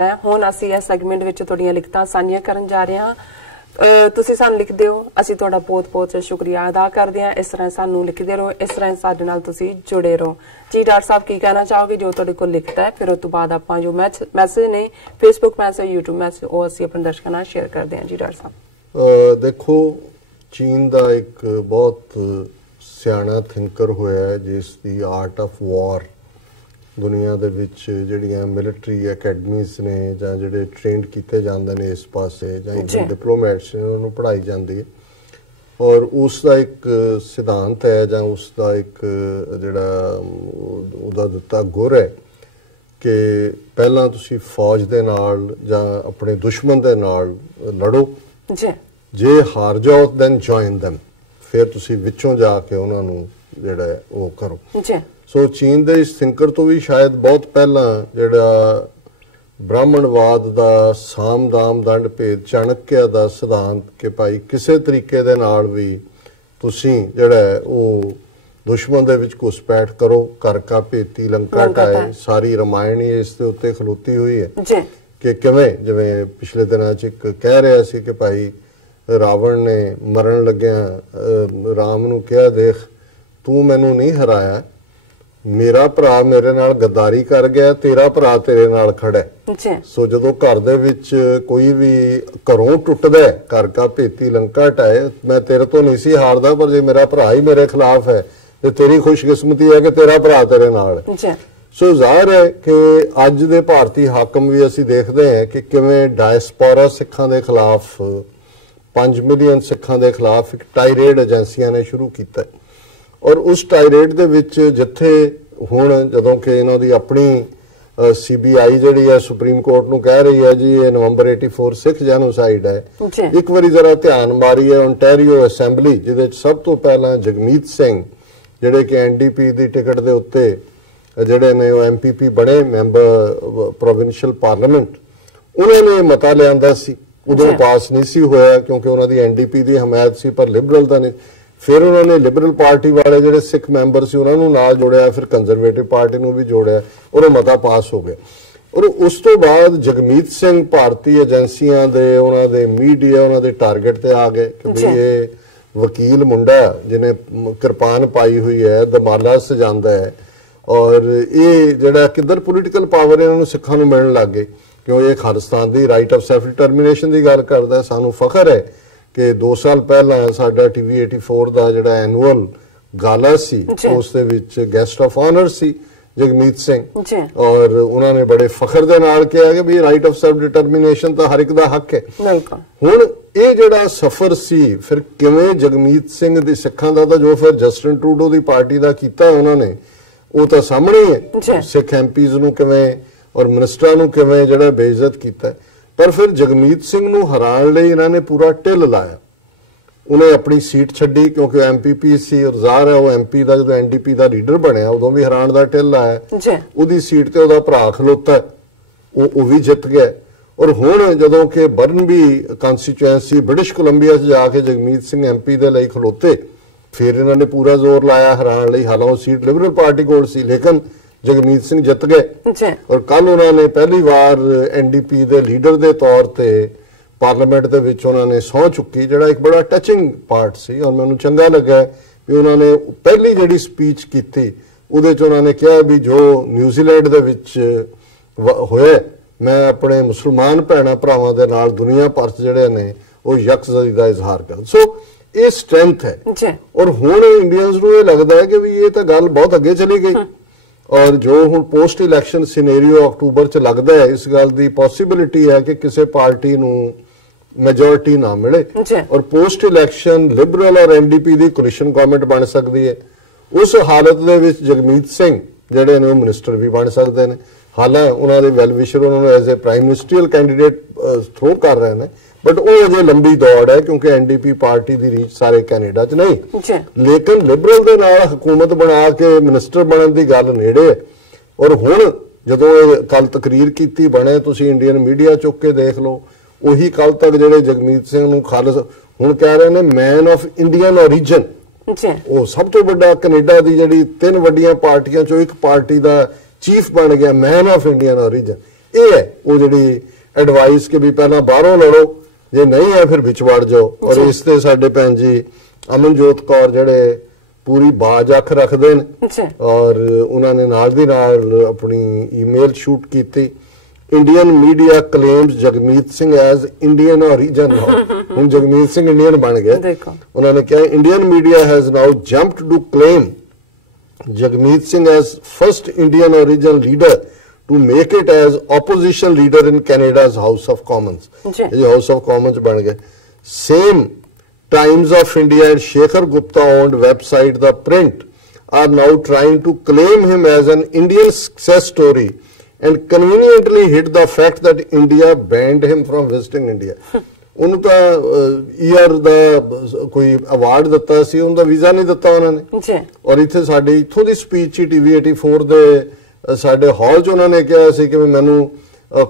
ਹੁਣ ਅਸੀਂ ਇਸ ਸੈਗਮੈਂਟ ਵਿੱਚ ਤੁਹਾਡੀਆਂ ਲਿਖਤਾਂ ਸਾਂਝੀਆਂ ਕਰਨ ਜਾ ਰਹੇ ਹਾਂ। ਤੁਸੀਂ ਸਾਨੂੰ ਲਿਖਦੇ ਹੋ, ਅਸੀਂ ਤੁਹਾਡਾ ਬਹੁਤ-ਬਹੁਤ ਸ਼ੁਕਰੀਆ ਅਦਾ ਕਰਦੇ ਹਾਂ। ਇਸ ਤਰ੍ਹਾਂ ਸਾਨੂੰ ਲਿਖਦੇ ਰਹੋ, ਇਸ ਤਰ੍ਹਾਂ ਸਾਡੇ ਨਾਲ ਤੁਸੀਂ ਜੁੜੇ ਰਹੋ। ਜੀ ਡਾਕਟਰ ਸਾਹਿਬ ਕੀ ਕਹਿਣਾ ਚਾਹੋਗੇ ਜੋ ਤੁਹਾਡੇ ਕੋਲ ਲਿਖਤਾ ਹੈ, ਫਿਰ ਉਸ ਤੋਂ ਬਾਅਦ ਆਪਾਂ ਜੋ ਮੈਸੇਜ ਨੇ ਫੇਸਬੁੱਕ ਮੈਸੇਜ, YouTube ਮੈਸੇਜ, ਉਹ ਅਸੀਂ ਆਪਣੇ ਦਰਸ਼ਕਾਂ ਨਾਲ ਸ਼ੇਅਰ ਕਰਦੇ ਹਾਂ। ਜੀ ਡਾਕਟਰ ਸਾਹਿਬ, ਦੇਖੋ ਚੀਨ ਦਾ ਇੱਕ ਬਹੁਤ ਸਿਆਣਾ ਥਿੰਕਰ ਹੋਇਆ ਹੈ ਜਿਸ ਦੀ ਆਰਟ ਆਫ ਵਾਰ ਦੁਨੀਆ ਦੇ ਵਿੱਚ ਜਿਹੜੀਆਂ ਮਿਲਟਰੀ ਅਕੈਡਮੀਜ਼ ਨੇ ਜਾਂ ਜਿਹੜੇ ਟ੍ਰੇਨਡ ਕੀਤੇ ਜਾਂਦੇ ਨੇ ਇਸ ਪਾਸੇ ਜਾਂ ਡਿਪਲੋਮੈਟਸ ਨੇ ਉਹਨਾਂ ਨੂੰ ਪੜ੍ਹਾਈ ਜਾਂਦੀ ਹੈ ਔਰ ਉਸ ਦਾ ਇੱਕ ਸਿਧਾਂਤ ਹੈ ਜਾਂ ਉਸ ਦਾ ਇੱਕ ਜਿਹੜਾ ਉਹਦਾ ਦਿੱਤਾ ਗੁਰ ਹੈ ਕਿ ਪਹਿਲਾਂ ਤੁਸੀਂ ਫੌਜ ਦੇ ਨਾਲ ਜਾਂ ਆਪਣੇ ਦੁਸ਼ਮਣ ਦੇ ਨਾਲ ਲੜੋ, ਜੇ ਹਾਰ ਜਾਓ ਦੈਨ ਜੁਆਇਨ them, ਫਿਰ ਤੁਸੀਂ ਵਿੱਚੋਂ ਜਾ ਕੇ ਉਹਨਾਂ ਨੂੰ ਜਿਹੜਾ ਉਹ ਕਰੋ। ਸੋ ਚੀਨ ਦੇ ਇਸ ਥਿੰਕਰ ਤੋਂ ਵੀ ਸ਼ਾਇਦ ਬਹੁਤ ਪਹਿਲਾਂ ਜਿਹੜਾ ਬ੍ਰਾਹਮਣਵਾਦ ਦਾ ਸਾਮ ਦਾਮ ਦੰਡ ਭੇਦ ਚਾਣਕਿਆ ਦਾ ਸਿਧਾਂਤ ਕਿ ਭਾਈ ਕਿਸੇ ਤਰੀਕੇ ਦੇ ਨਾਲ ਵੀ ਤੁਸੀਂ ਜਿਹੜਾ ਉਹ ਦੁਸ਼ਮਣ ਦੇ ਵਿੱਚ ਘੁਸਪੈਠ ਕਰੋ, ਘਰ ਕਾ ਭੇਤੀ ਲੰਕਾ ਢਾਏ, ਸਾਰੀ ਰਮਾਇਣ ਹੀ ਇਸ ਦੇ ਉੱਤੇ ਖਲੋਤੀ ਹੋਈ ਹੈ ਕਿ ਕਿਵੇਂ ਜਿਵੇਂ ਪਿਛਲੇ ਦਿਨਾਂ 'ਚ ਇੱਕ ਕਹਿ ਰਿਹਾ ਸੀ ਕਿ ਭਾਈ ਰਾਵਣ ਨੇ ਮਰਨ ਲੱਗਿਆ ਰਾਮ ਨੂੰ ਕਿਹਾ, ਦੇਖ ਤੂੰ ਮੈਨੂੰ ਨਹੀਂ ਹਰਾਇਆ, ਮੇਰਾ ਭਰਾ ਮੇਰੇ ਨਾਲ ਗੱਦਾਰੀ ਕਰ ਗਿਆ, ਤੇਰਾ ਭਰਾ ਤੇਰੇ ਨਾਲ ਖੜਾ ਹੈ। ਸੋ ਜਦੋਂ ਘਰ ਦੇ ਵਿੱਚ ਕੋਈ ਵੀ ਘਰੋਂ ਟੁੱਟਦਾ, ਘਰ ਕਾ ਭੇਤੀ ਲੰਕਾ ਢਾਏ, ਮੈਂ ਤੇਰੇ ਤੋਂ ਨਹੀਂ ਸੀ ਹਾਰਦਾ, ਪਰ ਜੇ ਮੇਰਾ ਭਰਾ ਹੀ ਮੇਰੇ ਖਿਲਾਫ ਹੈ ਤੇ ਤੇਰੀ ਖੁਸ਼ਕਿਸਮਤੀ ਹੈ ਕਿ ਤੇਰਾ ਭਰਾ ਤੇਰੇ ਨਾਲ ਹੈ। ਸੋ ਜ਼ਾਹਿਰ ਹੈ ਕਿ ਅੱਜ ਦੇ ਭਾਰਤੀ ਹਾਕਮ ਵੀ ਅਸੀਂ ਦੇਖਦੇ ਹਾਂ ਕਿ ਕਿਵੇਂ ਡਾਇਸਪੋਰਾ ਸਿੱਖਾਂ ਦੇ ਖਿਲਾਫ 5 ਮਿਲੀਅਨ ਸਿੱਖਾਂ ਦੇ ਖਿਲਾਫ ਇੱਕ ਟਾਇਰੇਡ ਏਜੰਸੀਆਂ ਨੇ ਸ਼ੁਰੂ ਕੀਤਾ ਔਰ ਉਸ ਟਾਇਰੇਡ ਦੇ ਵਿੱਚ ਜਿੱਥੇ ਹੁਣ ਜਦੋਂ ਕਿ ਇਹਨਾਂ ਦੀ ਆਪਣੀ CBI ਜਿਹੜੀ ਹੈ ਸੁਪਰੀਮ ਕੋਰਟ ਨੂੰ ਕਹਿ ਰਹੀ ਹੈ ਜੀ ਇਹ ਨਵੰਬਰ 84 ਸਿੱਖ ਜੈਨੋਸਾਈਡ ਹੈ, ਇੱਕ ਵਾਰੀ ਜ਼ਰਾ ਧਿਆਨ ਮਾਰੀ ਹੈ ਓਨਟਾਰੀਓ ਅਸੈਂਬਲੀ ਜਿਹਦੇ ਵਿੱਚ ਸਭ ਤੋਂ ਪਹਿਲਾਂ ਜਗਮੀਤ ਸਿੰਘ ਜਿਹੜੇ ਕਿ NDP ਦੀ ਟਿਕਟ ਦੇ ਉੱਤੇ ਜਿਹੜੇ ਨੇ ਉਹ MPP ਬਣੇ, ਮੈਂਬਰ ਪ੍ਰੋਵਿੰਸ਼ੀਅਲ ਪਾਰਲੀਮੈਂਟ, ਉਹਨਾਂ ਨੇ ਮਤਾ ਲਿਆਂਦਾ ਸੀ, ਉਦੋਂ ਪਾਸ ਨਹੀਂ ਸੀ ਹੋਇਆ ਕਿਉਂਕਿ ਉਹਨਾਂ ਦੀ NDP ਦੀ ਹਮਾਇਤ ਸੀ ਪਰ ਲਿਬਰਲ ਦਾ ਨਹੀਂ। ਫਿਰ ਉਹਨਾਂ ਨੇ ਲਿਬਰਲ ਪਾਰਟੀ ਵਾਲੇ ਜਿਹੜੇ ਸਿੱਖ ਮੈਂਬਰ ਸੀ ਉਹਨਾਂ ਨੂੰ ਨਾਲ ਜੋੜਿਆ, ਫਿਰ ਕੰਜ਼ਰਵੇਟਿਵ ਪਾਰਟੀ ਨੂੰ ਵੀ ਜੋੜਿਆ ਔਰ ਉਹ ਮਤਾ ਪਾਸ ਹੋ ਗਿਆ। ਔਰ ਉਸ ਤੋਂ ਬਾਅਦ ਜਗਮੀਤ ਸਿੰਘ ਭਾਰਤੀ ਏਜੰਸੀਆਂ ਦੇ ਉਹਨਾਂ ਦੇ ਮੀਡੀਆ ਉਹਨਾਂ ਦੇ ਟਾਰਗੇਟ ਤੇ ਆ ਗਏ ਕਿ ਵੀ ਇਹ ਵਕੀਲ ਮੁੰਡਾ ਜਿਹਨੇ ਕਿਰਪਾਨ ਪਾਈ ਹੋਈ ਹੈ, ਦਮਾਲਾ ਸਜਾਉਂਦਾ ਹੈ ਔਰ ਇਹ ਜਿਹੜਾ ਕਿੱਧਰ ਪੋਲੀਟੀਕਲ ਪਾਵਰ ਇਹਨਾਂ ਨੂੰ ਸਿੱਖਾਂ ਨੂੰ ਮਿਲਣ ਲੱਗ ਗਏ ਕਿਉਂ ਇਹ ਖਾਲਿਸਤਾਨ ਦੀ ਰਾਈਟ ਆਫ ਸੈਲਫ ਡਿਟਰਮੀਨੇਸ਼ਨ ਦੀ ਗੱਲ ਕਰਦਾ। ਸਾਨੂੰ ਫਖਰ ਹੈ ਕਿ 2 ਸਾਲ ਪਹਿਲਾਂ ਸਾਡਾ TV 84 ਦਾ ਜਿਹੜਾ ਐਨੂਅਲ ਗਾਲਾ ਸੀ ਉਸ ਦੇ ਵਿੱਚ ਗੈਸਟ ਆਫ ਆਨਰ ਸੀ ਜਗਮੀਤ ਸਿੰਘ ਔਰ ਉਹਨਾਂ ਨੇ ਬੜੇ ਫਖਰ ਦੇ ਨਾਲ ਕਿਹਾ ਕਿ ਵੀ ਰਾਈਟ ਆਫ ਸੈਲਫ ਡਿਟਰਮੀਨੇਸ਼ਨ ਤਾਂ ਹਰ ਇੱਕ ਦਾ ਹੱਕ ਹੈ। ਹੁਣ ਇਹ ਜਿਹੜਾ ਸਫ਼ਰ ਸੀ ਫਿਰ ਕਿਵੇਂ ਜਗਮੀਤ ਸਿੰਘ ਦੇ ਸਿੱਖਾਂ ਦਾ ਤਾਂ ਜੋ ਫਿਰ ਜਸਟਿਨ ਟਰੂਡੋ ਦੀ ਪਾਰਟੀ ਦਾ ਕੀਤਾ ਉਹਨਾਂ ਨੇ ਉਹ ਤਾਂ ਸਾਹਮਣੇ ਹੈ, ਸਿੱਖ MPs ਨੂੰ ਕਿਵੇਂ ਔਰ ਮਿਨਿਸਟਰਾਂ ਨੂੰ ਕਿਵੇਂ ਜਿਹੜਾ ਬੇਇੱਜ਼ਤ ਕੀਤਾ। ਪਰ ਫਿਰ ਜਗਮੀਤ ਸਿੰਘ ਨੂੰ ਹਰਾਉਣ ਲਈ ਇਹਨਾਂ ਨੇ ਪੂਰਾ ਢਿੱਲ ਲਾਇਆ, ਉਹਨੇ ਆਪਣੀ ਸੀਟ ਛੱਡੀ ਕਿਉਂਕਿ MPP ਸੀ ਔਰ ਜ਼ਾਹਰ ਹੈ ਉਹ MP ਦਾ ਜਦੋਂ NDP ਦਾ ਲੀਡਰ ਬਣਿਆ ਉਦੋਂ ਵੀ ਹਰਾਉਣ ਦਾ ਢਿੱਲ ਲਾਇਆ, ਉਹਦੀ ਸੀਟ ਤੇ ਉਹਦਾ ਭਰਾ ਖਲੋਤਾ ਉਹ ਵੀ ਜਿੱਤ ਗਿਆ। ਔਰ ਹੁਣ ਜਦੋਂ ਕਿ ਬਰਨਬੀ ਕੰਸਟੀਚੁਐਂਸੀ ਬ੍ਰਿਟਿਸ਼ ਕੋਲੰਬੀਆ 'ਚ ਜਾ ਕੇ ਜਗਮੀਤ ਸਿੰਘ MP ਦੇ ਲਈ ਖਲੋਤੇ, ਫਿਰ ਇਹਨਾਂ ਨੇ ਪੂਰਾ ਜ਼ੋਰ ਲਾਇਆ ਹਰਾਉਣ ਲਈ, ਹਾਲਾਂਕਿ ਉਹ ਸੀਟ ਲਿਬਰਲ ਪਾਰਟੀ ਕੋਲ ਸੀ ਲੇਕਿਨ ਜਗਮੀਤ ਸਿੰਘ ਜਿੱਤ ਗਏ ਔਰ ਕੱਲ ਉਹਨਾਂ ਨੇ ਪਹਿਲੀ ਵਾਰ NDP ਦੇ ਲੀਡਰ ਦੇ ਤੌਰ ਤੇ ਪਾਰਲੀਮੈਂਟ ਦੇ ਵਿੱਚ ਉਹਨਾਂ ਨੇ ਸਹੁੰ ਚੁੱਕੀ, ਜਿਹੜਾ ਇੱਕ ਬੜਾ ਟੱਚਿੰਗ ਪਾਰਟ ਸੀ ਔਰ ਮੈਨੂੰ ਚੰਗਾ ਲੱਗਾ ਵੀ ਉਹਨਾਂ ਨੇ ਪਹਿਲੀ ਜਿਹੜੀ ਸਪੀਚ ਕੀਤੀ ਉਹਦੇ 'ਚ ਉਹਨਾਂ ਨੇ ਕਿਹਾ ਵੀ ਜੋ ਨਿਊਜ਼ੀਲੈਂਡ ਦੇ ਵਿੱਚ ਹੋਇਆ ਮੈਂ ਆਪਣੇ ਮੁਸਲਮਾਨ ਭੈਣਾਂ ਭਰਾਵਾਂ ਦੇ ਨਾਲ ਦੁਨੀਆ ਭਰ 'ਚ ਜਿਹੜੇ ਨੇ ਉਹ ਯਕਜਹਿਤੀ ਦਾ ਇਜ਼ਹਾਰ ਕਰ। ਸੋ ਇਹ ਸਟਰੈਂਥ ਹੈ ਔਰ ਹੁਣ ਇੰਡੀਅਨਸ ਨੂੰ ਇਹ ਲੱਗਦਾ ਹੈ ਕਿ ਵੀ ਇਹ ਤਾਂ ਗੱਲ ਬਹੁਤ ਅੱਗੇ ਚਲੀ ਗਈ ਔਰ ਜੋ ਹੁਣ ਪੋਸਟ ਇਲੈਕਸ਼ਨ ਸਿਨੈਰੀਓ ਅਕਤੂਬਰ 'ਚ ਲੱਗਦਾ ਹੈ ਇਸ ਗੱਲ ਦੀ ਪੋਸੀਬਿਲਿਟੀ ਹੈ ਕਿ ਕਿਸੇ ਪਾਰਟੀ ਨੂੰ ਮੈਜੋਰਿਟੀ ਨਾ ਮਿਲੇ ਔਰ ਪੋਸਟ ਇਲੈਕਸ਼ਨ ਲਿਬਰਲ ਔਰ NDP ਦੀ ਕੋਲੀਸ਼ਨ ਗਵਰਨਮੈਂਟ ਬਣ ਸਕਦੀ ਹੈ। ਉਸ ਹਾਲਤ ਦੇ ਵਿੱਚ ਜਗਮੀਤ ਸਿੰਘ ਜਿਹੜੇ ਨੇ ਉਹ ਮਿਨਿਸਟਰ ਵੀ ਬਣ ਸਕਦੇ ਨੇ, ਹਾਲਾਂਕਿ ਉਹਨਾਂ ਦੇ ਵੈਲ ਵਿਸ਼ਰ ਉਹਨਾਂ ਨੂੰ as a prime ministerial candidate throw ਕਰ ਰਹੇ ਨੇ ਬਟ ਉਹ ਅਜੇ ਲੰਬੀ ਦੌੜ ਹੈ ਕਿਉਂਕਿ NDP ਪਾਰਟੀ ਦੀ ਰੀਚ ਸਾਰੇ ਕੈਨੇਡਾ 'ਚ ਨਹੀਂ, ਲੇਕਿਨ ਲਿਬਰਲ ਦੇ ਨਾਲ ਹਕੂਮਤ ਬਣਾ ਕੇ ਮਿਨਿਸਟਰ ਬਣਨ ਦੀ ਗੱਲ ਨੇੜੇ ਹੈ। ਔਰ ਹੁਣ ਜਦੋਂ ਇਹ ਕੱਲ ਤਕਰੀਰ ਕੀਤੀ ਬਣੇ ਤੁਸੀਂ ਇੰਡੀਅਨ ਮੀਡੀਆ ਚੁੱਕ ਕੇ ਦੇਖ ਲਓ, ਉਹੀ ਕੱਲ ਤੱਕ ਜਿਹੜੇ ਜਗਮੀਤ ਸਿੰਘ ਨੂੰ ਖਾਲਸ ਹੁਣ ਕਹਿ ਰਹੇ ਨੇ ਮੈਨ ਆਫ ਇੰਡੀਅਨ ਓਰੀਜਨ, ਉਹ ਸਭ ਤੋਂ ਵੱਡਾ ਕੈਨੇਡਾ ਦੀ ਜਿਹੜੀ 3 ਵੱਡੀਆਂ ਪਾਰਟੀਆਂ 'ਚੋਂ ਇੱਕ ਪਾਰਟੀ ਦਾ ਚੀਫ ਬਣ ਗਿਆ, ਮੈਨ ਆਫ ਇੰਡੀਅਨ ਓਰੀਜਨ। ਇਹ ਹੈ ਉਹ ਜਿਹੜੀ ਐਡਵਾਈਸ ਕਿ ਵੀ ਪਹਿਲਾਂ ਬਾਹਰੋਂ ਲੜੋ, ਜੇ ਨਹੀਂ ਹੈ ਫਿਰ ਵਿੱਚ ਵੜ ਜਾਓ। ਔਰ ਇਸ ਤੇ ਸਾਡੇ ਭੈਣ ਜੀ ਅਮਨਜੋਤ ਕੌਰ ਜਿਹੜੇ ਪੂਰੀ ਬਾਜ ਅੱਖ ਰੱਖਦੇ ਨੇ ਔਰ ਉਹਨਾਂ ਨੇ ਨਾਲ ਦੀ ਨਾਲ ਆਪਣੀ ਈਮੇਲ ਸ਼ੂਟ ਕੀਤੀ। Indian media claims Jagmeet Singh as Indian origin। ਹੁਣ ਜਗਮੀਤ ਸਿੰਘ ਇੰਡੀਅਨ ਬਣ ਗਏ। ਉਹਨਾਂ ਨੇ ਕਿਹਾ Indian media has now jumped to claim Jagmeet Singh as first Indian origin leader to make it as opposition leader in Canada's House of Commons। ये House of Commons बन गए। Same Times of India and Shekhar Gupta owned website The Print are now trying to claim him as an Indian success story and conveniently hid the fact that India banned him from visiting India। ਉਹਨੂੰ ਤਾਂ year ਦਾ ਕੋਈ award ਦਿੱਤਾ ਸੀ, ਉਹਦਾ visa ਨਹੀਂ ਦਿੱਤਾ ਉਹਨਾਂ ਨੇ। ਔਰ ਇੱਥੇ ਸਾਡੇ ਇੱਥੋਂ ਦੀ ਸਪੀਚ TV 84 ਦੇ ਸਾਡੇ ਹਾਲ 'ਚ ਉਹਨਾਂ ਨੇ ਕਿਹਾ ਸੀ ਕਿ ਮੈਨੂੰ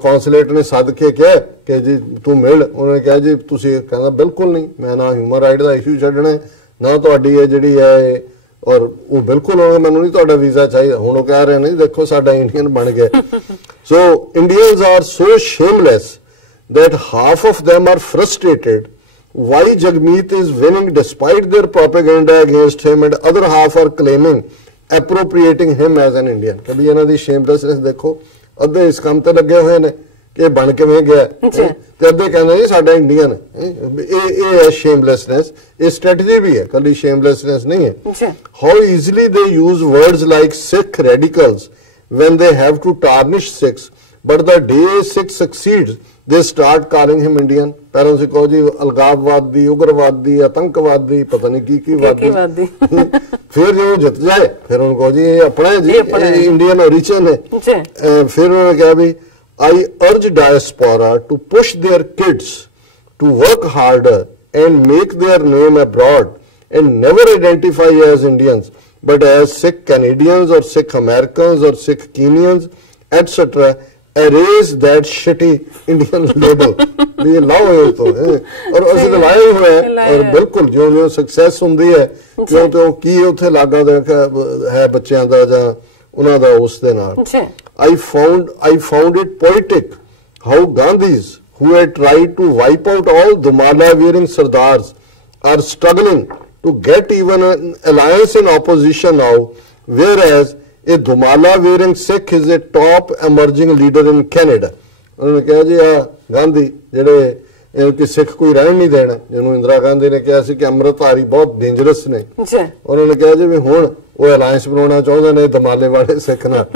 ਕੌਂਸੂਲੇਟ ਨੇ ਸੱਦ ਕੇ ਕਿਹਾ ਕਿ ਜੀ ਤੂੰ ਮਿਲ। ਉਹਨਾਂ ਨੇ ਕਿਹਾ ਜੀ ਤੁਸੀਂ, ਕਹਿੰਦਾ ਬਿਲਕੁਲ ਨਹੀਂ, ਮੈਂ ਨਾ ਹਿਊਮਨ ਰਾਈਟ ਦਾ ਇਸ਼ੂ ਛੱਡਣਾ ਨਾ ਤੁਹਾਡੀ ਇਹ ਜਿਹੜੀ ਹੈ, ਔਰ ਉਹ ਬਿਲਕੁਲ ਮੈਨੂੰ ਨਹੀਂ ਤੁਹਾਡਾ ਵੀਜ਼ਾ ਚਾਹੀਦਾ। ਹੁਣ ਉਹ ਕਹਿ ਰਹੇ ਨੇ ਦੇਖੋ ਸਾਡਾ ਇੰਡੀਅਨ ਬਣ ਗਿਆ। So Indians are so shameless that half of them are frustrated why Jagmeet is winning despite their propaganda against him and other half are claiming appropriating him as an Indian। कभी ਇਹਨਾਂ ਦੀ shamelessness देखो, ਅੱਧੇ ਇਸ ਕੰਮ ਤੇ ਲੱਗੇ ਹੋਏ ਨੇ ਕਿ ਬਣ ਕਿਵੇਂ ਗਿਆ ਤੇ ਅੱਧੇ ਕਹਿੰਦੇ ਨੇ ਸਾਡਾ ਇੰਡੀਅਨ ਹੈ। ਇਹ ਹੈ shamelessness। ਇਹ strategy ਵੀ ਹੈ, ਕੱਲੀ shamelessness ਨਹੀਂ ਹੈ। How easily they use words like Sikh radicals when they have to tarnish Sikhs, but the day Sikh succeeds they start calling him Indian। ਪਹਿਲਾਂ ਸੀ ਕਹੋ ਜੀ ਅਲਗਾਵਵਾਦੀ, ਉਗਰਵਾਦੀ, ਆਤੰਕਵਾਦੀ, ਪਤਾ ਨਹੀਂ ਕੀ ਵਾਦੀ। ਫਿਰ ਜਦੋਂ ਜਿੱਤ ਜਾਏ ਫਿਰ ਉਹਨੂੰ ਕਹੋ ਜੀ ਇਹ ਆਪਣਾ ਹੈ ਜੀ, ਇੰਡੀਅਨ origin ਹੈ। ਫਿਰ ਉਹਨੇ ਕਿਹਾ ਵੀ I urge diaspora to push their kids to work harder and make their name abroad and never identify as Indians but as Sikh Canadians or Sikh Americans or Sikh Kenyans etc। erase that shitty Indian label। ਵੀ ਲਾਓ ਇਹ ਤੋਂ ਔਰ ਅਸੀਂ ਤਾਂ ਲਾਏ ਹੋਏ ਔਰ ਬਿਲਕੁਲ ਜਿਉਂ ਸਕਸੈਸ ਹੁੰਦੀ ਹੈ ਕਿਉਂ ਤੇ ਕੀ ਉੱਥੇ ਲਾਗਾ ਹੈ ਬੱਚਿਆਂ ਦਾ ਜਾਂ ਉਹਨਾਂ ਦਾ ਉਸ ਦੇ ਨਾਲ। I found it poetic how Gandhis who had tried to wipe out all Dumala wearing Sardars are struggling to get even an alliance in opposition now, whereas a Dumala wearing Sikh is a top emerging leader in Canada। उन्होंने कहा जी गांधी ਜਿਹੜੇ ਕਿ ਸਿੱਖ ਕੋਈ ਰਹਿਣ ਨਹੀਂ ਦੇਣਾ, ਜਿਹਨੂੰ ਇੰਦਰਾ ਗਾਂਧੀ ਨੇ ਕਿਹਾ ਸੀ ਕਿ ਅੰਮ੍ਰਿਤਧਾਰੀ ਬਹੁਤ ਡੇਂਜਰਸ ਨੇ। ਉਹਨਾਂ ਨੇ ਕਿਹਾ ਜੀ ਵੀ ਹੁਣ ਉਹ ਅਲਾਈਅੰਸ ਬਣਾਉਣਾ ਚਾਹੁੰਦੇ ਨੇ ਦਮਾਲੇ ਵਾਲੇ ਸਿੱਖ ਨਾਲ।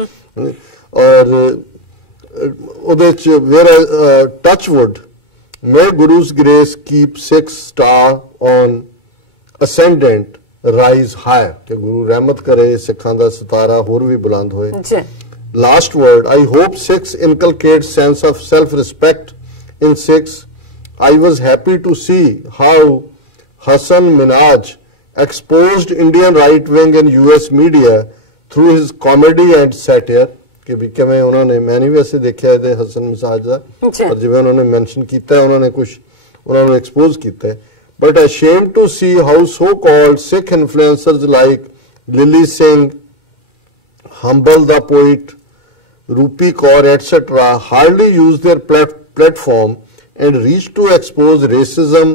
ਔਰ ਉਹਦੇ ਚ where touch wood may Guru's grace keep Sikh star on ascendant rise higher, ਕਿ ਗੁਰੂ ਰਹਿਮਤ ਕਰੇ ਸਿੱਖਾਂ ਦਾ ਸਿਤਾਰਾ ਹੋਰ ਵੀ ਬੁਲੰਦ ਹੋਏ। Last word, I hope Sikhs inculcate sense of self-respect in Sikhs। I was happy to see how Hasan Minhaj exposed Indian right wing and US media through his comedy and satire। ਕਿ ਵੀ ਕਿਵੇਂ ਉਹਨਾਂ ਨੇ, ਮੈਂ ਨਹੀਂ ਵੈਸੇ ਦੇਖਿਆ ਤੇ ਹਸਨ ਮਿਜ਼ਾਜ ਦਾ, ਪਰ ਜਿਵੇਂ ਉਹਨਾਂ ਨੇ ਮੈਂਸ਼ਨ ਕੀਤਾ ਉਹਨਾਂ ਨੇ ਕੁਝ ਉਹਨਾਂ ਨੂੰ ਐਕਸਪੋਜ਼ ਕੀਤਾ। But ashamed to see how so-called Sikh influencers like Lily Singh, Humble the Poet, Rupi Kaur, etc. hardly use their platform and reach to expose racism,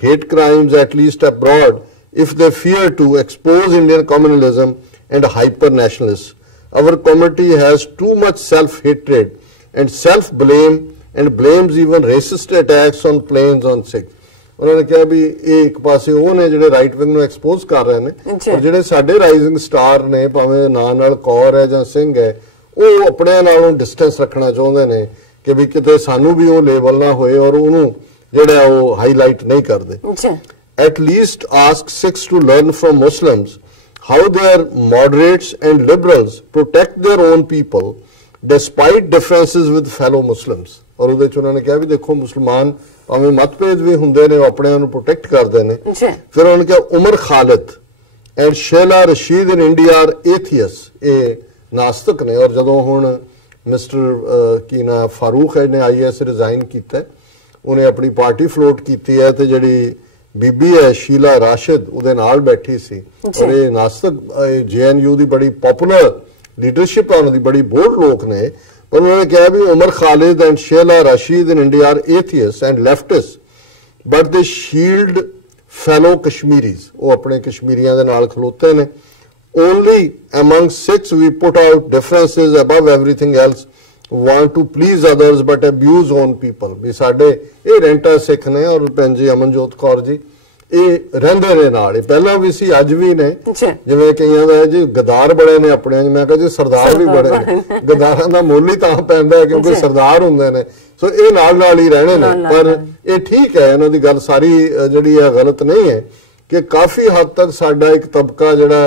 hate crimes, at least abroad, if they fear to expose Indian communalism and hyper-nationalists। Our community has too much self-hatred and self-blame and blames even racist attacks on planes on Sikhs। ਉਹਨਾਂ ਨੇ ਕਿਹਾ ਵੀ ਇਹ ਇੱਕ ਪਾਸੇ ਉਹ ਨੇ ਜਿਹੜੇ right wing ਨੂੰ ਐਕਸਪੋਜ਼ ਕਰ ਰਹੇ ਨੇ, ਔਰ ਜਿਹੜੇ ਸਾਡੇ ਰਾਈਜ਼ਿੰਗ ਸਟਾਰ ਨੇ ਭਾਵੇਂ ਨਾਂ ਨਾਲ ਕੌਰ ਹੈ ਜਾਂ ਸਿੰਘ ਹੈ, ਉਹ ਆਪਣੇ ਨਾਲੋਂ ਡਿਸਟੈਂਸ ਰੱਖਣਾ ਚਾਹੁੰਦੇ ਨੇ ਕਿ ਵੀ ਕਿਤੇ ਸਾਨੂੰ ਵੀ ਉਹ ਲੇਬਲ ਨਾ ਹੋਏ ਔਰ ਉਹਨੂੰ ਜਿਹੜਾ ਉਹ ਹਾਈਲਾਈਟ ਨਹੀਂ ਕਰਦੇ। At least ask Sikhs to learn from Muslims how their moderates and liberals protect their own people despite differences with fellow Muslims। ਔਰ ਉਹਦੇ ਚ ਉਹਨਾਂ ਨੇ ਕਿਹਾ ਵੀ ਦੇਖੋ ਮੁਸਲਮਾਨ ਭਾਵੇਂ ਮਤਭੇਦ ਵੀ ਹੁੰਦੇ ਨੇ, ਉਹ ਆਪਣਿਆਂ ਨੂੰ ਪ੍ਰੋਟੈਕਟ ਕਰਦੇ ਨੇ। ਫਿਰ ਉਹਨਾਂ ਨੇ ਕਿਹਾ Umar Khalid and Shehla Rashid in India are atheists, ਇਹ ਨਾਸਤਕ ਨੇ। ਔਰ ਜਦੋਂ ਹੁਣ ਮਿਸਟਰ ਕੀ ਨਾ ਫਾਰੂਕ ਹੈ ਨੇ IAS ਰਿਜ਼ਾਈਨ ਕੀਤਾ, ਉਹਨੇ ਆਪਣੀ ਪਾਰਟੀ ਫਲੋਟ ਕੀਤੀ ਹੈ ਤੇ ਜਿਹੜੀ ਬੀਬੀ ਹੈ ਸ਼ੀਲਾ ਰਾਸ਼ਿਦ ਉਹਦੇ ਨਾਲ ਬੈਠੀ ਸੀ। ਔਰ ਇਹ ਨਾਸਤਕ JNU ਦੀ ਬੜੀ ਪਪੂਲਰ ਲੀਡਰਸ਼ਿਪ ਹੈ, ਉਹਨਾਂ ਦੀ ਬੜੀ ਬੋਲਡ ਲੋਕ ਨੇ, पर उन्होंने कहा भी Umar Khalid and Shehla Rashid in India are atheist and leftist but they shield fellow Kashmiris, वो अपने कश्मीरियों के नाल खलोते ने। Only among Sikhs we put out differences above everything else, want to please others but abuse own people। भी साडे ये रेंटा सिख ने और भैन जी अमनजोत कौर जी ये रहंदे ने नाल, ये पहला भी सी अज भी ने, जिवें कईयां दा जी गदार बड़े ने अपने, मैं कहा जी सरदार भी बड़े ने, गदारां दा मुੱਲ ही तां पैंदा क्योंकि सरदार हुंदे ने। सो ये नाल ही रहने ने, पर ये ठीक है, इन्हां दी गल सारी जिहड़ी है गलत नहीं है कि काफी हद तक साडा एक तबका जिहड़ा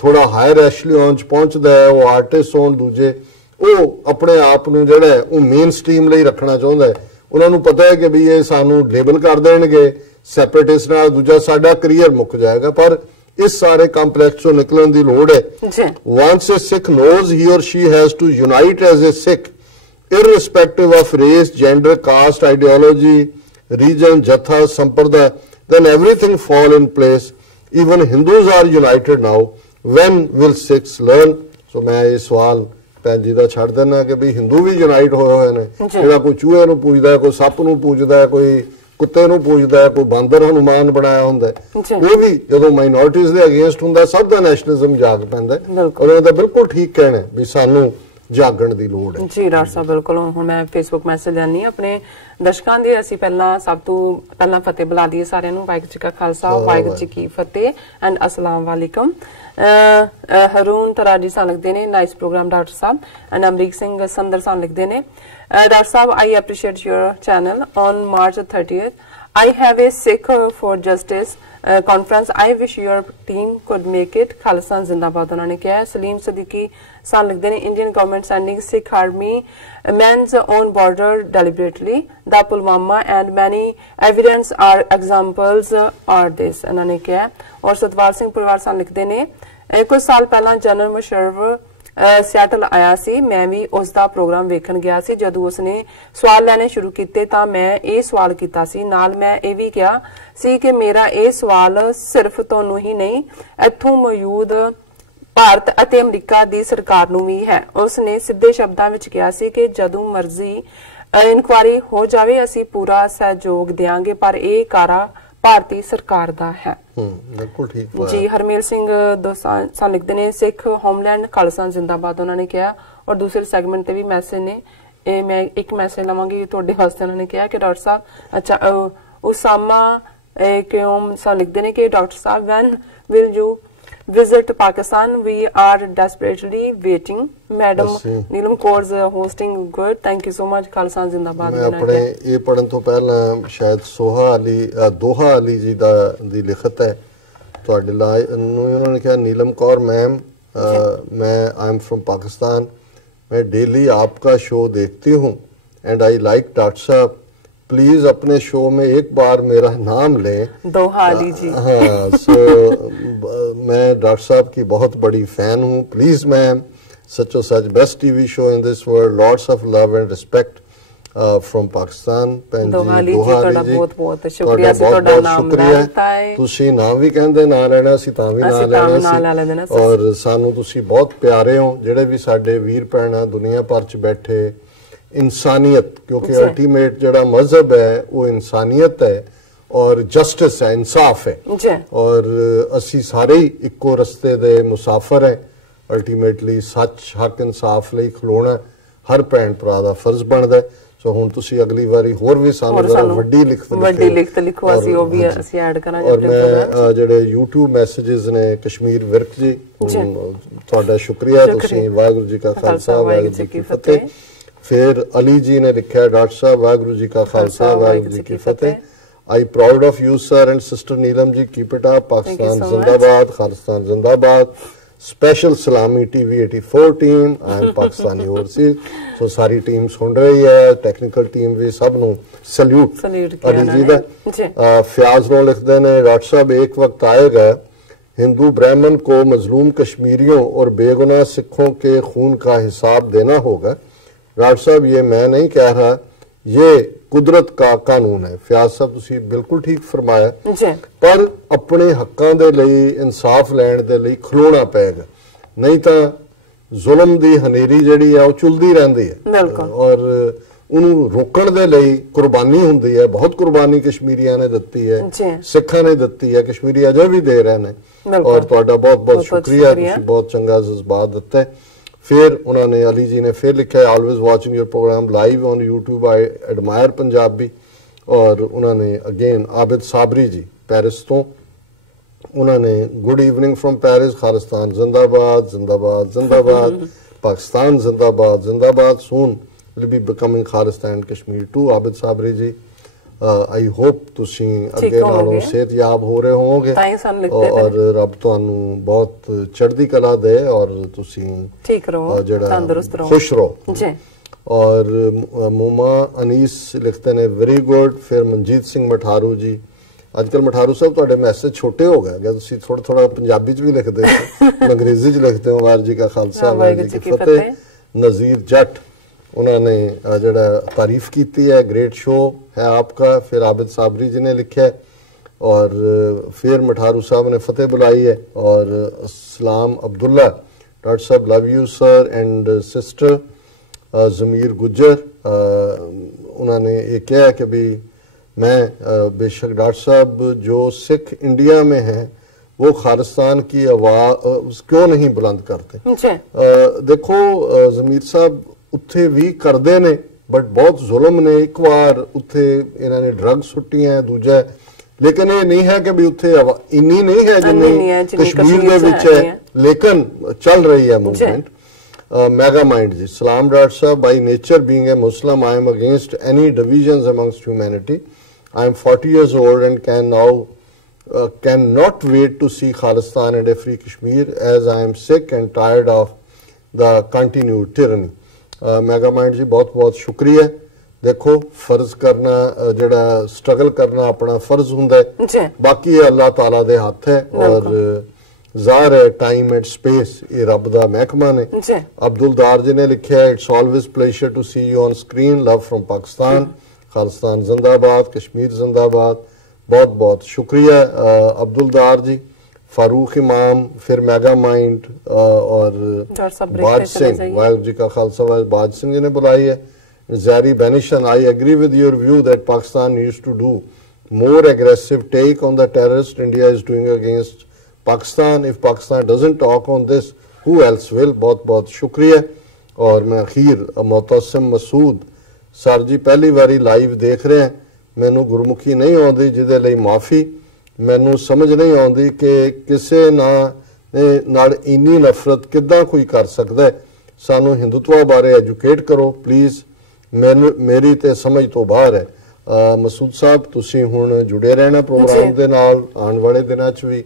थोड़ा हायर एशलियन च पहुंचदा है, वो आर्टिस्ट होण दूजे वो अपने आप नूं जिहड़ा है वो मेन स्ट्रीम ਲਈ ਰੱਖਣਾ ਚਾਹੁੰਦਾ ਹੈ। ਉਹਨਾਂ ਨੂੰ ਪਤਾ ਹੈ ਕਿ ਵੀ ਇਹ ਸਾਨੂੰ ਲੇਬਲ ਕਰ ਦੇਣਗੇ ਸੈਪਰੇਟਿਸਟ ਨਾਲ, ਦੂਜਾ ਸਾਡਾ ਕੈਰੀਅਰ ਮੁੱਕ ਜਾਏਗਾ। ਪਰ ਇਸ ਸਾਰੇ ਕੰਪਲੈਕਸ ਤੋਂ ਨਿਕਲਣ ਦੀ ਲੋੜ ਹੈ। once a Sikh knows he or she has to unite as a Sikh irrespective of race, gender, caste, ideology, region, jatha, sampradaya, then everything fall in place। even Hindus are united now, when will Sikhs learn? so मैं ये सवाल ਭੈਣ ਜੀ ਦਾ ਛੱਡ ਦੇਣਾ ਕਿ ਵੀ ਹਿੰਦੂ ਵੀ unite ਹੋਏ ਹੋਏ ਨੇ, ਜਿਹੜਾ ਕੋਈ ਚੂਹੇ ਨੂੰ ਪੂਜਦਾ, ਕੋਈ ਸੱਪ ਨੂੰ ਪੂਜਦਾ, ਕੋਈ ਕੁੱਤੇ ਨੂੰ ਪੂਜਦਾ, ਕੋਈ ਬਾਂਦਰ ਹਨੂਮਾਨ ਬਣਾਇਆ ਹੁੰਦਾ, ਉਹ ਵੀ ਜਦੋਂ ਮਾਈਨੋਰਟੀਜ਼ ਦੇ ਅਗੇਂਸਟ ਹੁੰਦਾ ਸਭ ਦਾ ਨੈਸ਼ਨਲਿਜ਼ਮ ਜਾਗ ਪੈਂਦਾ। ਔਰ ਇਹ ਤਾਂ ਬਿਲਕੁਲ ਠੀਕ ਕਹਿਣਾ ਵੀ ਸਾਨੂੰ ਜਾਗਣ ਦੀ ਲੋੜ ਹੈ। ਜੀ ਡਾਕਟਰ ਸਾਹਿਬ ਬਿਲਕੁਲ। ਹੁਣ ਮੈਂ ਫੇਸਬੁੱਕ ਮੈਸੇਜ ਆਨੀ ਆਪਣੇ ਦਰਸ਼ਕਾਂ ਦੇ, ਅਸੀਂ ਪਹਿਲਾਂ ਸਭ ਤੋਂ ਪਹਿਲਾਂ ਫਤਿਹ ਬੁਲਾ ਦਈਏ ਸਾਰਿਆਂ ਨੂੰ। ਵਾਹਿਗੁਰੂ ਜੀ ਕਾ ਖਾਲਸਾ, ਵਾਹਿਗੁਰੂ ਜੀ ਕੀ ਫਤਿਹ ਐਂਡ ਅਸਲਾਮ ਵਾਲੇਕਮ। ਹਰੂਨ ਤਰਾਜੀ ਸਾਨੂੰ ਲਿਖਦੇ ਨੇ nice programme doctor Sahib, and Amrik Singh ਸੰਦਰ ਸਾਨੂੰ ਲਿਖਦੇ ਨੇ doctor Sahib I appreciate your channel on March 30th I have a Sikh for Justice conference. I wish your team could make it. Khalsa Zindabad ਉਹਨਾਂ ਨੇ ਕਿਹਾ। ਸਲੀਮ ਸਦੀਕੀ ਸਾਨੂੰ ਲਿਖਦੇ ਨੇ Indian government sending Sikh army men's own border deliberately. The Pulwama and many evidence are examples are this ਇਹਨਾਂ ਨੇ ਕਿਹਾ। ਔਰ ਸਤਵਾਰ ਸਿੰਘ ਪਰਿਵਾਰ ਸਾਨੂੰ ਲਿਖਦੇ ਨੇ ਕੁਝ ਸਾਲ ਪਹਿਲਾਂ ਜਨਰਲ ਮੁਸ਼ਰਫ ਸਿਆਟਲ ਆਇਆ ਸੀ, ਮੈਂ ਵੀ ਉਸ ਦਾ ਪ੍ਰੋਗਰਾਮ ਵੇਖਣ ਗਿਆ ਸੀ। ਜਦੋਂ ਉਸਨੇ ਸਵਾਲ ਲੈਣੇ ਸ਼ੁਰੂ ਕੀਤੇ ਤਾਂ ਮੈਂ ਇਹ ਸਵਾਲ ਕੀਤਾ ਸੀ, ਨਾਲ ਮੈਂ ਇਹ ਵੀ ਕਿਹਾ ਸੀ ਕਿ ਮੇਰਾ ਇਹ ਸਵਾਲ ਸਿਰਫ ਤੁਹਾਨੂੰ ਹੀ ਨਹੀਂ ਇੱਥੋਂ ਮੌਜੂਦ ਭਾਰਤ ਅਤੇ ਅਮਰੀਕਾ ਦੀ ਸਰਕਾਰ ਨੂੰ ਵੀ ਹੈ। ਉਸਨੇ ਸਿੱਧੇ ਸ਼ਬਦਾਂ ਵਿੱਚ ਕਿਹਾ ਸੀ ਕਿ ਜਦੋਂ ਮਰਜ਼ੀ ਇਨਕੁਆਇਰੀ ਹੋ ਜਾਵੇ ਅਸੀਂ ਪੂਰਾ ਸਹਿਯੋਗ ਦੇਵਾਂਗੇ, ਪਰ ਇਹ ਕਾਰਾ ਭਾਰਤੀ ਸਰਕਾਰ ਦਾ ਹੈ। ਬਿਲਕੁਲ ਠੀਕ ਜੀ। ਹਰਮੇਲ ਸਿੰਘ ਸਾਨੂੰ ਲਿਖਦੇ ਨੇ ਸਿੱਖ ਹੋਮਲੈਂਡ ਖਾਲਸਾ ਜ਼ਿੰਦਾਬਾਦ ਉਹਨਾਂ ਨੇ ਕਿਹਾ। ਔਰ ਦੂਸਰੇ ਸੈਗਮੈਂਟ ਤੇ ਵੀ ਮੈਸੇਜ ਨੇ, ਇਹ ਮੈਂ ਇੱਕ ਮੈਸੇਜ ਲਵਾਂਗੀ ਤੁਹਾਡੇ ਵਾਸਤੇ। ਉਹਨਾਂ ਨੇ ਕਿਹਾ ਕਿ ਡਾਕਟਰ ਸਾਹਿਬ ਅੱਛਾ ਉਸਾਮਾ ਕਿਉਂ ਸਾਨੂੰ ਲਿਖਦੇ ਨੇ ਕਿ ਡਾਕਟਰ ਸਾਹਿਬ when will you visit Pakistan, we are desperately waiting। Madam Neelam Kaur's hosting good, thank you so much। Khalsa Zindabad। मैं अपने ये पढ़न तो पहला शायद दोहा अली जी दी लिखत है ਤੁਹਾਡੇ ਲਈ ਉਹਨਾਂ ਨੇ ਕਿਹਾ नीलम कौर मैम मैं आई एम फ्रॉम पाकिस्तान, मैं डेली आपका शो देखती हूँ एंड आई लाइक डॉक्टर साहब, प्लीज अपने शो में एक बार मेरा नाम लें। दोहा अली जी। हाँ, सो मैं डॉक्टर साहब की बहुत बड़ी फैन हूँ। प्लीज मैम, सचो सच best TV show in this world, lots of love and respect from Pakistan. Doha Ali ji ਤੁਹਾਡਾ ਬਹੁਤ ਬਹੁਤ ਸ਼ੁਕਰੀਆ, ਅਸੀਂ ਤੁਹਾਡਾ ਨਾਮ ਲੈਤਾ ਹੈ। ਤੁਸੀਂ ਨਾਮ ਵੀ ਕਹਿੰਦੇ ਨਾ ਲੈਣਾ ਸੀ ਤਾਂ ਵੀ ਨਾ ਲੈਣਾ ਸੀ। ਔਰ ਸਾਨੂੰ ਤੁਸੀਂ ਬਹੁਤ ਪਿਆਰੇ ਹੋ, ਜਿਹੜੇ ਵੀ ਸਾਡੇ ਵੀਰ ਭੈਣਾਂ ਦੁਨੀਆ ਭਰ ਚ ਬੈਠੇ। इंसानियत, क्योंकि अल्टीमेट जड़ा मजहब है वो इंसानियत है और जस्टिस है, इंसाफ है। और असी सारे ही इक्को रस्ते दे मुसाफर हैं। अल्टीमेटली सच हक इंसाफ ਲਈ ਖਲੋਣਾ हर भैन भरा ਦਾ फर्ज ਬਣਦਾ है। सो ਹੁਣ ਤੁਸੀਂ ਅਗਲੀ ਵਾਰੀ ਹੋਰ ਵੀ ਸਾਨੂੰ ਵੱਡੀ ਲਿਖਤ ਲਿਖੋ, ਅਸੀਂ ਉਹ ਵੀ ਅਸੀਂ ਐਡ ਕਰਾਂਗੇ। ਔਰ ਮੈਂ ਜਿਹੜੇ YouTube ਮੈਸੇजेस ਨੇ ਕਸ਼ਮੀਰ ਵਿਰਕ ਜੀ ਤੁਹਾਡਾ ਸ਼ੁਕਰੀਆ, ਤੁਸੀਂ ਵਾਹਿਗੁਰੂ ਜੀ ਕਾ ਖਾਲਸਾ ਵਾਹਿਗੁਰੂ ਜੀ ਕੀ ਫਤਿਹ। फिर अली जी ने लिखा डॉक्टर साहब वाहिगुरू जी का खालसा वाहिगुरू जी की फतेह। I proud of you sir and sister Neelam ji, keep it up. Pakistan जिंदाबाद, खालिस्तान जिंदाबाद। स्पेशल सलामी TV 84 team, I am Pakistani overseas. So सारी टीम सुन रही है, टेक्निकल टीम भी सब नु सल्यूट अली जी का। फयाज नो लिखते हैं डॉक्टर साहब एक वक्त आएगा हिंदू ब्राह्मण को मजलूम कश्मीरियों और बेगुनाह सिखों के खून का हिसाब देना होगा। डॉक्टर साहब ये मैं नहीं कह रहा, ये कुदरत का कानून है। फयाज साहब तुसी बिल्कुल ठीक फरमाया, पर अपने हक्कां दे लई इंसाफ लैण दे लई खलोना पेगा, नहीं तो ਜ਼ੁਲਮ ਦੀ ਹਨੇਰੀ ਜਿਹੜੀ ਹੈ ਉਹ ਚੁਲਦੀ ਰਹਿੰਦੀ ਹੈ ਔਰ ਉਹਨੂੰ ਰੋਕਣ ਦੇ ਲਈ ਕੁਰਬਾਨੀ ਹੁੰਦੀ ਹੈ। ਬਹੁਤ ਕੁਰਬਾਨੀ ਕਸ਼ਮੀਰੀਆਂ ਨੇ ਦਿੱਤੀ ਹੈ, ਸਿੱਖਾਂ ਨੇ ਦਿੱਤੀ ਹੈ, ਕਸ਼ਮੀਰੀ ਅਜੇ ਵੀ ਦੇ ਰਹੇ ਨੇ ਔਰ ਤੁਹਾਡਾ ਬਹੁਤ ਬਹੁਤ ਸ਼ੁਕਰੀਆ, ਤੁਸੀਂ ਬਹੁਤ ਚੰਗਾ ਜਜ਼ਬਾਤ ਦਿੱਤਾ। फिर उन्होंने अली जी ने फिर लिखा है always watching your programme live on YouTube I admire Punjabi. और उन्होंने अगेन आबिद साबरी जी पेरिस तो उन्होंने good evening from Paris, Khalistan जिंदाबाद जिंदाबाद जिंदाबाद, पाकिस्तान जिंदाबाद जिंदाबाद, soon will be becoming Khalistan Kashmir too. Abid Sabri ji I hope तुसी अगे नालों सेहतयाब हो रहे होवोगे और रब तुहानू बहुत चढ़दी कला दे और तुसी ठीक रहो, तंदुरुस्त रहो, खुश रहो जी। और मोमा अनीस लिखते ने वेरी गुड। फिर मनजीत सिंह मठारू जी, अजकल मठारू साहब तुहाडे मैसेज छोटे हो गए, तुसी थोड़ा थोड़ा पंजाबी च भी लिखते हो, अंग्रेजी च लिखते हो। वाहिगुरू जी का खालसा वाहिगुरू जी की फतेह। नज़ीर जट उन्होंने जड़ा तारीफ की है, ग्रेट शो है आपका। फिर आबिद साबरी जी ने लिखा है और फिर मठारू साहब ने फतेह बुलाई है। और सलाम अब्दुल्ला, डॉक्टर साहब love you sir and sister. Zameer Gujjar उन्होंने ये कहा कि भी मैं बेशक डॉक्टर साहब जो सिख इंडिया में हैं वो खालिस्तान की आवाज़ क्यों नहीं बुलंद करते। देखो ज़मीर साहब उत्थे भी करते ने बट बहुत जुल्म ने, एक बार उत्थे इन्होंने ड्रग सुट्टी है, दूजा लेकिन ये नहीं है कि भी उत्थे इन्नी नहीं है जिन्नी कश्मीर दे विच है, लेकिन चल रही है मूवमेंट। मेगा माइंड जी, सलाम डॉक्टर साहब, by nature being a Muslim I am against any divisions amongst humanity. I am 40 years old and can not wait to see Khalistan and a free Kashmir as I am sick and tired of the continued tyranny। Mega mind ji बहुत बहुत शुक्रिया। देखो फर्ज करना जड़ा struggle करना अपना फर्ज हुंदा है, बाकी अल्लाह ताला दे हाथ है और ज़ाहिर है टाइम एंड स्पेस ये रब दा महकमा ने। अब्दुल दार जी ने लिखा है it's always pleasure to see you on screen, love from Pakistan, Khalistan जिंदाबाद, कश्मीर जिंदाबाद। बहुत बहुत शुक्रिया अब्दुल दार जी। फारूक इमाम, फिर मेगा माइंड और बाज सिंह, वाहिगुरू जी का खालसा वाहिगुरू, बाज सिंह जी ने बुलाई है। ज़ारी बेनिशन, I agree with your view that Pakistan needs to do more aggressive take on the terrorist India is doing against Pakistan. If Pakistan doesn't talk on this who else will. बहुत बहुत शुक्रिया। और मैं अखीर मोतसिम मसूद सर जी पहली बारी लाइव देख रहे हैं, मैनू गुरमुखी नहीं आती जिहदे लई माफ़ी, मैनू समझ नहीं आती कि किसी नाल इन्नी नफरत किद्दां कोई कर सकता है। सानू हिंदुत्व बारे एजुकेट करो प्लीज़, मेरी तो समझ तो बाहर है। मसूद साहब तुसी हुण जुड़े रहना प्रोग्राम दे नाल आने वाले दिनों च भी,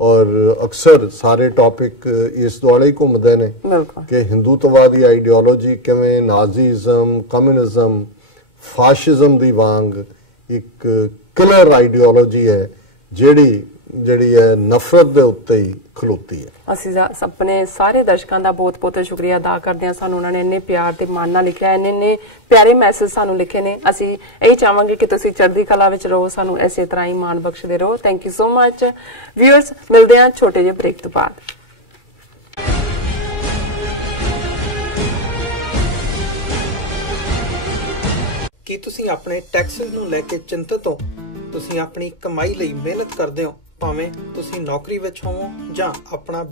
और अक्सर सारे टॉपिक इस दुआले ही घूमते ने कि हिंदुत्ववादी आइडियोलॉजी किवें नाजीज़म, कम्युनिज्म, फाशिज्म दी वांग एक किलर आइडियोलॉजी है ਜਿਹੜੀ ਹੈ ਨਫ਼ਰਤ ਦੇ ਉੱਤੇ ਹੀ ਖਲੋਤੀ ਹੈ। ਅਸੀਂ ਆਪਣੇ ਸਾਰੇ ਦਰਸ਼ਕਾਂ ਦਾ ਬਹੁਤ ਬਹੁਤ ਸ਼ੁਕਰੀਆ ਅਦਾ ਕਰਦੇ ਹਾਂ, ਸਾਨੂੰ ਉਹਨਾਂ ਨੇ ਇੰਨੇ ਪਿਆਰ ਤੇ ਮਾਣ ਨਾਲ ਲਿਖਿਆ, ਇੰਨੇ ਪਿਆਰੇ ਮੈਸੇਜ ਸਾਨੂੰ ਲਿਖੇ ਨੇ। ਅਸੀਂ ਇਹੀ ਚਾਹਾਂਗੇ ਕਿ ਤੁਸੀਂ ਚੜ੍ਹਦੀ ਕਲਾ ਵਿੱਚ ਰਹੋ, ਸਾਨੂੰ ਇਸੇ ਤਰ੍ਹਾਂ ਹੀ ਮਾਣ ਬਖਸ਼ਦੇ ਰਹੋ। Thank you so much viewers, ਮਿਲਦੇ ਹਾਂ ਛੋਟੇ ਜਿਹੇ ਬ੍ਰੇਕ ਤੋਂ ਬਾਅਦ। ਕੀ ਤੁਸੀਂ ਆਪਣੇ ਟੈਕਸਿਸ ਨੂੰ ਲੈ ਕੇ ਚਿੰਤਤ ਹੋ? ਤੁਸੀਂ ਆਪਣੀ ਕਮਾਈ ਲਈ ਮਿਹਨਤ ਕਰਦੇ ਹੋ, ਭਾਵੇਂ ਤੁਸੀਂ ਨੌਕਰੀ ਵਿੱਚ ਹੋਵੋ ਜਾਂ ਆਪਣਾ